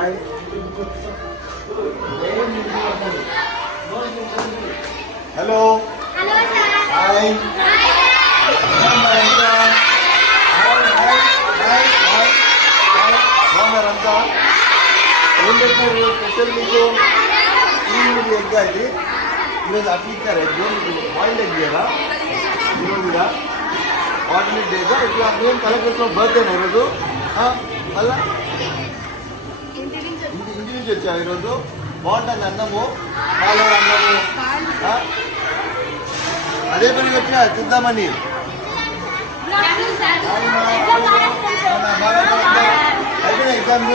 Hello hi బాగున్నారంతా? ఏం పెట్టారు special మీకు? ఈరోజు ఎగ్ అది ఈరోజు అట్లా ఇచ్చారు ఎగ్ బాయిల్డ్ ఎగ్ కదా ఈరోజు కూడా ఆర్డినరీ డేగా ఇట్లా మేము కలెక్ట్ చేసిన బర్త్డేనా ఈరోజు మళ్ళా ఇంటి నుంచి వచ్చాము ఈరోజు. బాగుంటుంది అన్నము పాలు అన్నము అదే పనికి వచ్చా చూద్దామని. అయిపోయినా ఎగ్జామ్స్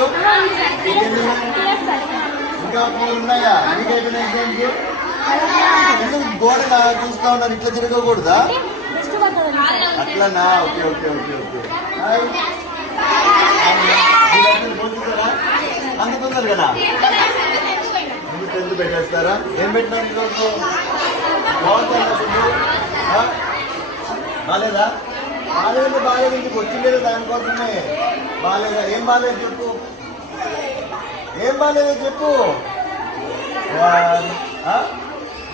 ఇంకా 4 ఉన్నాయా? మీకు అయిపోయిన ఎగ్జామ్స్ ఎందుకు గోడ చూస్తా ఉన్నారు? ఇట్లా తిరగకూడదా? అట్లనా? Okay okay okay okay. అంత తొందర కదా ఎందుకు పెట్టేస్తారా? ఏం పెట్టినారు ఈరోజు? బాగుంటుందా ఫుడ్? బాగాలేదా? బాగాలేదు బాగాలేదు ఇంటికి వచ్చిండేది దానికోసమే. బాగాలేదా? ఏం బాగాలేదు చెప్పు, ఏం బాగాలేదో చెప్పు.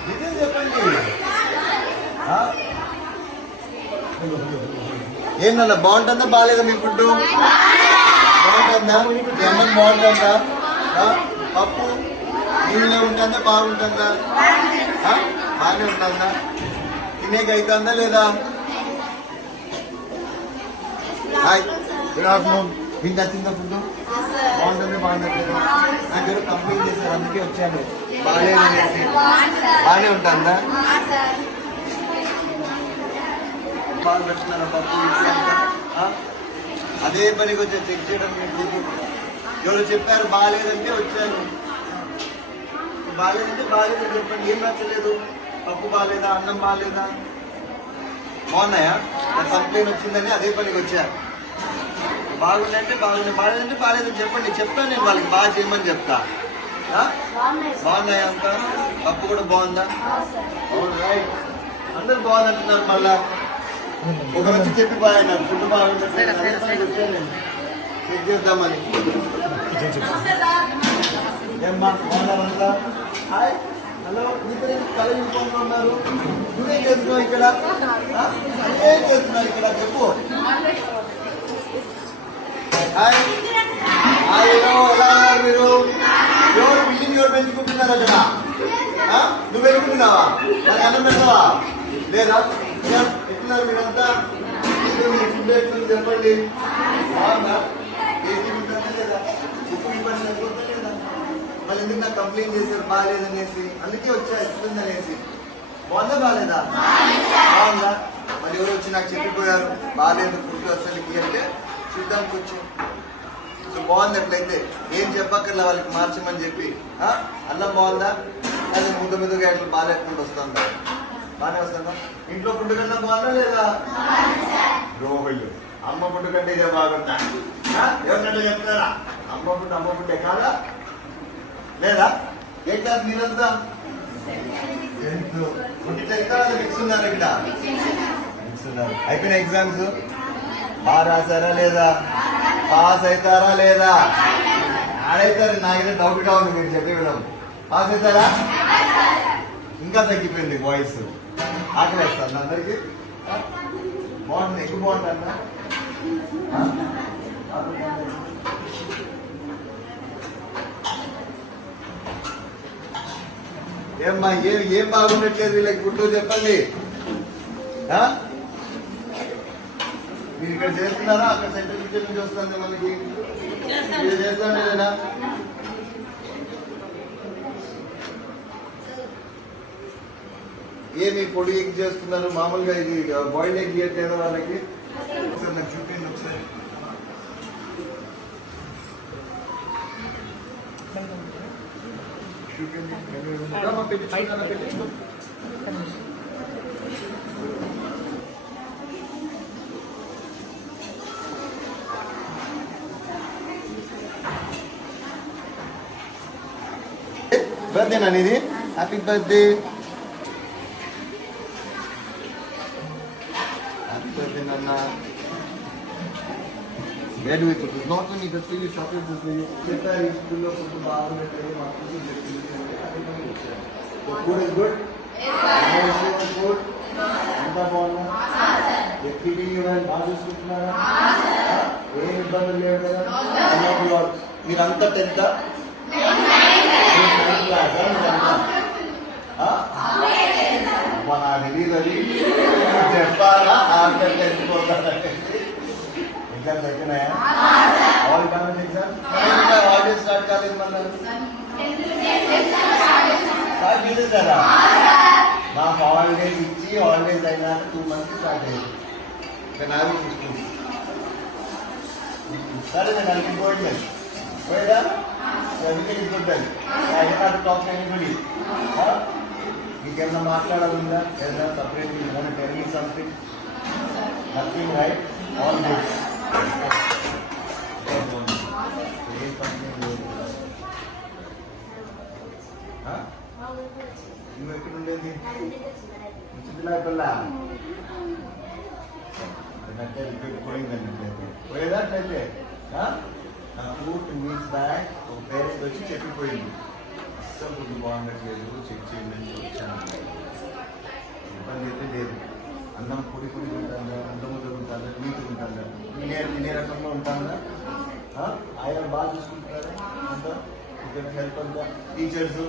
నిజం చెప్పండి. ఏంటన్నా బాగుంటుందా బాగాలేదా మీ ఫుడ్? బాగుంటుందా? అన్నం బాగుంటుందా? పప్పు నీళ్ళే ఉంటుందా బాగుంటుందా? బాగానే ఉంటుందా? తినేక అవుతుందా లేదా? Hi good afternoon. మీకు నచ్చిందా ఫుడ్? బాగుంటుంది బాగుంటుంది. నాకు ఎవరు కంప్లైంట్ చేశారు అందుకే వచ్చాను. బాగాలేదు అనేసి. బాగానే ఉంటుందా? బాగా పెడుతున్నారా పప్పు? అదే పనికి వచ్చా చెక్ చేయడం. ఎవరు చెప్పారు బాగాలేదంటే వచ్చాను. బాగాలేదంటే బాగాలేదని చెప్పండి. ఏం నచ్చలేదు? పప్పు బాగాలేదా? అన్నం బాగాలేదా? బాగున్నాయా? నాకు కంప్లైంట్ వచ్చిందని అదే పనికి వచ్చా. బాగుందంటే బాగున్నాయి, బాగాలేదంటే బాగాలేదని చెప్పండి. చెప్తాను నేను వాళ్ళకి బాగా చేయమని చెప్తా. బాగున్నాయా అంతా? పప్పు కూడా బాగుందా? రైట్. అందరు బాగుందంటున్నారు. మళ్ళా ఒకరు వచ్చి చెప్పిపోయాను ఫుడ్ బాగుంటుంది చెక్ చేద్దామని. ఏమ్మా బాగున్నారంతా? Hi hello. మీతో కళ యూనిఫామ్లో ఉన్నారు. నువ్వేం చేస్తున్నావు ఇక్కడ? ఏం చేస్తున్నావు ఇక్కడ చెప్పు. హాయ్ హాయ్ ఎలా ఉన్నారు మీరు? ఎవరు బిల్డింగ్ ఎవరు పెంచుకుంటున్నారు అక్కడ? నువ్వు పెట్టుకుంటున్నావా? నాకు అన్నం పెడతావా లేదా? ఎట్లున్నారు మీరంతా? ఫుడ్ ఎట్లుంది చెప్పండి. బాగుందా? ఏసీ ఉంటుందా లేదా? ఉప్పు ఇబ్బంది లేకపోతే లేదా? మళ్ళీ ఎందుకు నాకు కంప్లైంట్ చేశారు బాగాలేదనేసి? అందుకే వచ్చా ఎట్లుందనేసి. బాగుందా బాగాలేదా? బాగుందా? మరి ఎవరు వచ్చి నాకు చెప్పిపోయారు బాగాలేదు ఫుడ్ అసలుకి అంటే చూద్దానికి వచ్చి. సో బాగుంది. అట్లయితే ఏం చెప్పక్కర్లే వాళ్ళకి మార్చమని చెప్పి. అన్నం బాగుందా? అది ముద్దగా అట్లా బాగాలేకుండా వస్తుందా? బాగానే వస్తుందా? ఇంట్లో ఫుడ్ కన్నా బాగుందా లేదా? రోహులు అమ్మ ఫుడ్ కంటే ఇదే బాగుందా? ఎవరికంటే చెప్తారా? అమ్మ ఫుడ్డే కాదా లేదా? ఏ క్లాస్ మీరంతా? 10th. మిక్స్ ఉన్నారు ఇక్కడ. మిక్స్ ఉన్నారు. అయిపోయిన ఎగ్జామ్స్ బాగా రాశారా లేదా? పాస్ అవుతారా లేదా? ఆడైతారు. నాకైతే డౌట్గా ఉంది మీరు చెప్పే విధం. పాస్ అవుతారా? ఇంకా తగ్గిపోయింది వాయిస్. ఆకలేస్తాను అందరికి. బాగుంటుంది. ఎక్కువ బాగుంటుందా? ఏమ్మా ఏం బాగుండట్లేదు వీళ్ళకి ఫుడ్ చెప్పండి. మీరు ఇక్కడ చేస్తున్నారా? అక్కడ సెంట్రల్ కిచెన్ నుంచి వస్తుంది మనకి. మీరు చేస్తారా లేదా? ఏమి పొడి ఎగ్ చేస్తున్నారు? మామూలుగా ఇది బాయిల్డ్ ఎగ్ ఇవ్వట్లేదా వాళ్ళకి? ఒకసారి నాకు చూపించండి ఒకసారి. పెట్టించుకో. బర్త్డేనా నీది? Happy birthday. హ్యాపీ బర్త్డే నాన్న. Where do we put this? Not only the thing you chocolate this way. Prepare is full of food, bar, and the food is good? Yes, sir. Food? Anta bagunnda? Yes, sir. Feeding you and bagu chustunnara? Yes, sir. Em ibbandi levu kada? Meeranta 10th? నాకు తెలియదు అది చెప్పాలా after 10th పోతానండి exams అయిపోయినాయా all college exam holidays start కాలేదు మళ్ళీ start చేసేసారా నాకు holidays ఇచ్చి holidays అయినాక 2 months స్టార్ట్ అయ్యింది కానీ అవి చూసుకుంది సరే నేను అనుకోండి పోయిదా everything is good then. I don't have to talk to anybody. మీకేమన్నా మాట్లాడాలందా ఏదైనా separate you want tell me something nothing right all good నువ్వు ఎక్కడ ఉండేది చిన్నపిల్ల పోయిందండి పోయేదా అట్లయితే నా 2 weeks బ్యాక్ ఒక పేరెంట్ వచ్చి చెప్పిపోయింది అస్సలు ఫుడ్ బాగుండట్లేదు చెక్ చేయండి అని వచ్చాను ఇబ్బంది అయితే లేదు అన్నం పొడి ఉంటాను అన్నం ఉంటాను నీటి ఉంటాను తినే రకంలో ఉంటాను ఆయన బాగా చూసుకుంటున్నారు అంతా ఇక్కడ హెల్ప్ అంతా టీచర్స్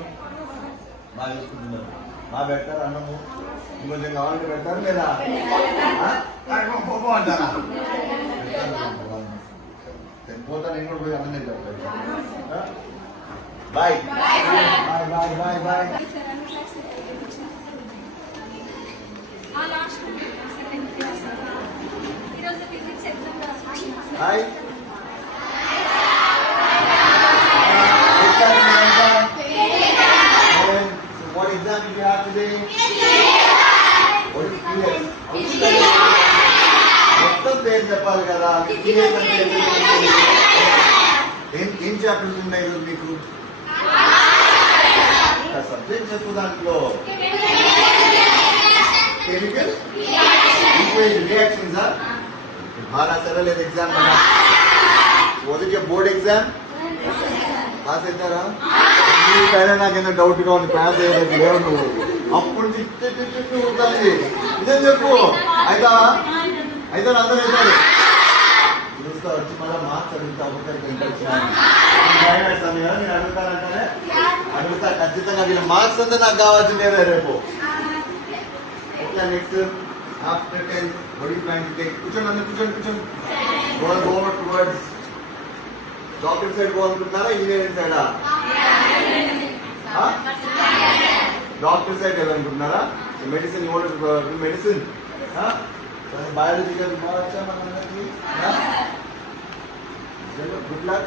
బాగా చూసుకుంటున్నారు బాగా పెట్టారు అన్నము ఇంకొంచెం కావాలంటే పెట్టారు లేదా అంటారా పోతా నేను కూడా పోయి అన్నం తింటాను bye bye bye bye bye hi what exam did you have today? What is PS? మొత్తం పేరు చెప్పాలి కదా ఏం చాప్టర్స్ ఉన్నాయి ఈరోజు మీకు సబ్జెక్ట్ చెప్పు దాంట్లో కెమికల్ ఈక్వేషన్ రియాక్షన్స్ బాగా సరలేదు ఎగ్జామ్ కదా మొదటి బోర్డ్ ఎగ్జామ్ పాస్ అవుతారా మీకైనా నాకేదో డౌట్గా ఉంది పాస్ అయ్యేది లేవు నువ్వు అప్పుడు తిట్టు ఉంటుంది ఇదేం చెప్పు అవుతావా అయితే అందరూ అవుతారు చూస్తా వచ్చి మళ్ళీ మార్క్స్ అడుగుతా భయపెడతాను కదా నేను అడుగుతానంటానే అడుగుతా ఖచ్చితంగా వీళ్ళ మార్క్స్ అంతా నాకు కావాల్సిందేదే రేపు ఎట్లా next after 10th what do you plan to take? కూర్చోండి అందరూ కూర్చోండి go towards డాక్టర్ సైడ్ పోవాలనుకుంటున్నారా ఇంజనీరింగ్ సైడా డాక్టర్ సైడ్ వెళ్ళాలనుకుంటున్నారా మెడిసిన్ మెడిసిన్ బయాలజీ బాగా వచ్చా మనందరికి గుడ్ లక్